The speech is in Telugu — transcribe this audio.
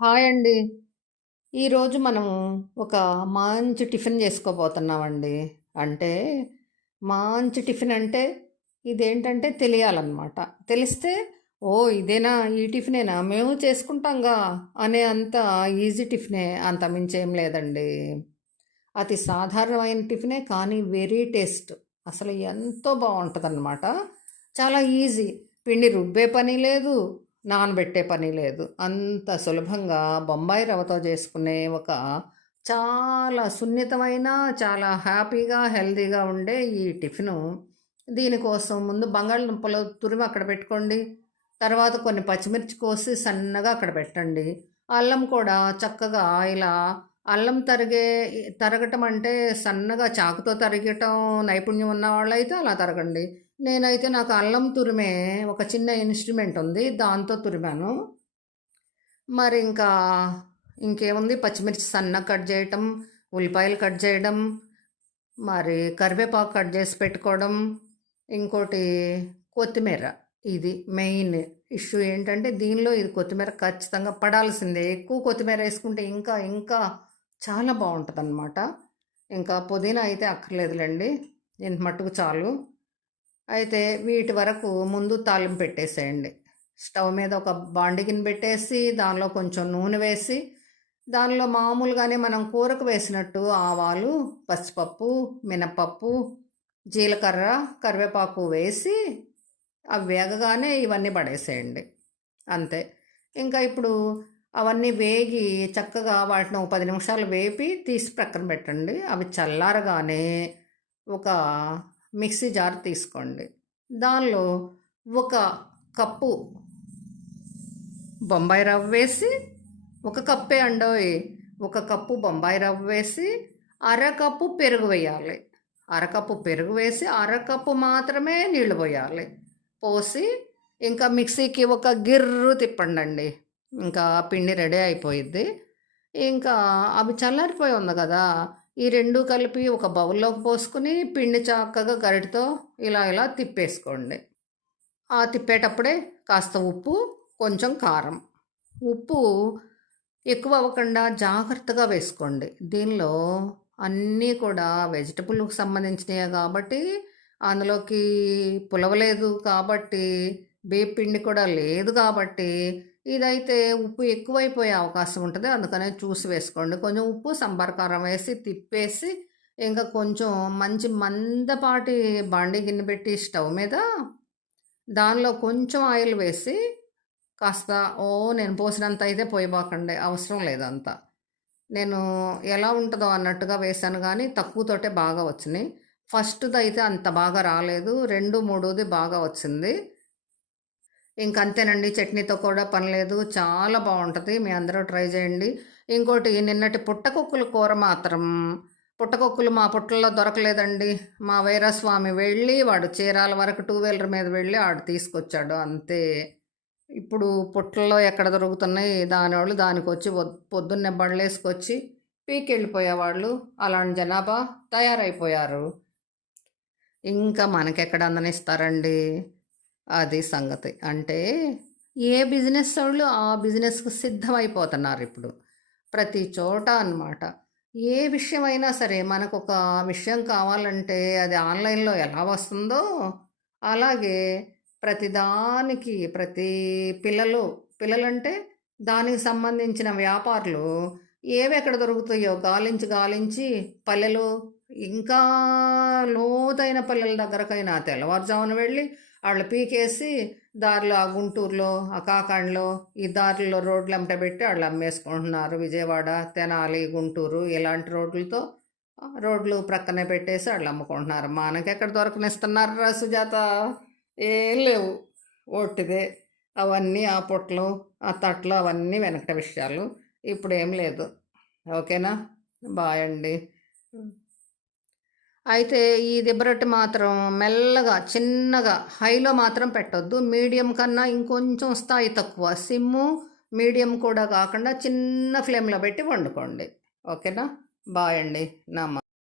హాయ్ అండి. ఈరోజు మనము ఒక మంచి టిఫిన్ చేసుకోబోతున్నామండి. అంటే మంచి టిఫిన్ అంటే ఇదేంటంటే తెలియాలన్నమాట. తెలిస్తే ఓ ఇదేనా? ఈ టిఫినేనా? మేము చేసుకుంటాంగా అనే అంత ఈజీ టిఫినే. అంత మించేం లేదండి. అతి సాధారణమైన టిఫినే కానీ వెరీ టేస్ట్. అసలు ఎంతో బావుంటదనమాట. చాలా ఈజీ. పిండి రుబ్బే పని లేదు. నానబెట్టే పని లేదు. అంత సులభంగా బొంబాయి రవ్వతో చేసుకునే ఒక చాలా సున్నితమైన, చాలా హ్యాపీగా, హెల్తీగా ఉండే ఈ టిఫిను. దీనికోసం ముందు బంగాళదుంపలు తురిమి అక్కడ పెట్టుకోండి. తర్వాత కొన్ని పచ్చిమిర్చి కోసి సన్నగా అక్కడ పెట్టండి. అల్లం కూడా చక్కగా ఇలా అల్లం తరిగే తరగటం అంటే సన్నగా చాకుతో తరగటం నైపుణ్యం ఉన్న వాళ్ళైతే అలా తరగండి. నేనైతే నాకు అల్లం తురిమే ఒక చిన్న ఇన్‌స్ట్రుమెంట్ ఉంది. దాంతో తురిమాను. మరి ఇంకా ఇంకేముంది పచ్చిమిర్చి సన్నగా కట్ చేయటం, ఉల్లిపాయలు కట్ చేయడం, మరి కరివేపాకు కట్ చేసి పెట్టుకోవడం, ఇంకోటి కొత్తిమీర. ఇది మెయిన్ ఇష్యూ ఏంటంటే దీనిలో ఇది కొత్తిమీర ఖచ్చితంగా పడాల్సిందే. ఎక్కువ కొత్తిమీర వేసుకుంటే ఇంకా ఇంకా చాలా బాగుంటుంది అనమాట ఇంకా పుదీనా అయితే అక్కర్లేదులేండి ఇంత మట్టుకు చాలు. అయితే వీటి వరకు ముందు తాలింపు పెట్టేసేయండి. స్టవ్ మీద ఒక బాండిగిన్ పెట్టేసి దానిలో కొంచెం నూనె వేసి దానిలో మామూలుగానే మనం కూరకు వేసినట్టు ఆవాలు, పచ్చిపప్పు, మినపప్పు, జీలకర్ర, కరివేపాకు వేసి అవి వేగగానే ఇవన్నీ పడేసేయండి. అంతే. ఇంకా ఇప్పుడు అవన్నీ వేగి చక్కగా వాటిని ఒక పది నిమిషాలు వేపి తీసి ప్రక్కన పెట్టండి. అవి చల్లారగానే ఒక మిక్సీ జార్ తీసుకోండి. దానిలో ఒక కప్పు బొంబాయి రవ్వ వేసి ఒక కప్పే అండోయ్! ఒక కప్పు బొంబాయి రవ్వ వేసి అరకప్పు పెరుగు వేయాలి. అరకప్పు పెరుగు వేసి అరకప్పు మాత్రమే నీళ్ళు పోయాలి. పోసి ఇంకా మిక్సీకి ఒక గిర్రు తిప్పండండి. ఇంకా పిండి రెడీ అయిపోయిద్ది. ఇంకా అవి చల్లారిపోయి ఉంది కదా! ఈ రెండు కలిపి ఒక బౌల్‌లోకి పోసుకుని పిండి చక్కగా గరిటితో ఇలా ఇలా తిప్పేసుకోండి. ఆ తిప్పేటప్పుడే కాస్త ఉప్పు, కొంచెం కారం. ఉప్పు ఎక్కువ అవ్వకుండా జాగ్రత్తగా వేసుకోండి. దీనిలో అన్నీ కూడా వెజిటబుల్‌కి సంబంధించినవి కాబట్టి అందులోకి పులవలేదు కాబట్టి పిండి కూడా లేదు కాబట్టి ఇదైతే ఉప్పు ఎక్కువైపోయే అవకాశం ఉంటుంది అందుకనే చూసి వేసుకోండి. కొంచెం ఉప్పు, సంబార్ కారం వేసి తిప్పేసి ఇంకా కొంచెం మంచి మందపాటి బాండి గిన్నె పెట్టి స్టవ్ మీద దానిలో కొంచెం ఆయిల్ వేసి కాస్త ఓ నేను పోసినంత అయితే పోయబాకండి. అవసరం లేదంతా నేను ఎలా ఉంటుందో అన్నట్టుగా వేశాను కానీ తక్కువతోటే బాగా వచ్చినాయి ఫస్ట్ది అయితే అంత బాగా రాలేదు. 2, 3ది బాగా వచ్చింది. ఇంకంతేనండి. చట్నీతో కూడా పని లేదు. చాలా బాగుంటుంది మీ అందరూ ట్రై చేయండి. ఇంకోటి నిన్నటి పుట్టకొక్కుల కూర మాత్రం పుట్టకొక్కులు మా పుట్టల్లో దొరకలేదండి. మా వీరస్వామి వెళ్ళి వాడు చీరాల వరకు టూ వీలర్ మీద వెళ్ళి ఆడు తీసుకొచ్చాడు అంతే. ఇప్పుడు పుట్టల్లో ఎక్కడ దొరుకుతున్నాయి దానివాళ్ళు దానికి వచ్చి పొద్దున్నే బళ్ళేసుకొచ్చి పీకెళ్ళిపోయేవాళ్ళు. అలాంటి జనాభా తయారైపోయారు. ఇంకా మనకెక్కడ అందనిస్తారండి. అది సంగతి. అంటే ఏ బిజినెస్ వాళ్ళు ఆ బిజినెస్కు సిద్ధమైపోతున్నారు ఇప్పుడు ప్రతి చోట అనమాట. ఏ విషయమైనా సరే మనకొక విషయం కావాలంటే అది ఆన్‌లైన్‌లో ఎలా వస్తుందో అలాగే ప్రతిదానికి ప్రతి పిల్లలు పిల్లలంటే దానికి సంబంధించిన వ్యాపారులు ఏవెక్కడ దొరుకుతాయో గాలించి గాలించి పల్లెలు ఇంకా లోతైన పల్లెల దగ్గరకైనా తెల్లవారుజామున వెళ్ళి వాళ్ళు పీకేసి దారిలో ఆ గుంటూరులో, ఆ కాకాణిలో ఈ దారిలో రోడ్లెంబట పెట్టి వాళ్ళు అమ్మేసుకుంటున్నారు. విజయవాడ, తెనాలి, గుంటూరు ఇలాంటి రోడ్లతో రోడ్లు ప్రక్కనే పెట్టేసి వాళ్ళు అమ్ముకుంటున్నారు. మనకెక్కడ దొరకనిస్తున్నారురా సుజాత? ఏం లేవు. ఒట్టిదే. అవన్నీ ఆ పొట్లు ఆ తట్లు అవన్నీ వెనకటి విషయాలు. ఇప్పుడేం లేదు. ఓకేనా? బాయ్ అండి. అయితే ఈ దిబ్బరొట్టె మాత్రం మెల్లగా చిన్నగా హైలో మాత్రం పెట్టొద్దు. మీడియం కన్నా ఇంకొంచెం స్థాయి తక్కువ. సిమ్ము, మీడియం కూడా కాకుండా చిన్న ఫ్లేమ్‌లో పెట్టి వండుకోండి. ఓకేనా? బాయ్ అండి. నమ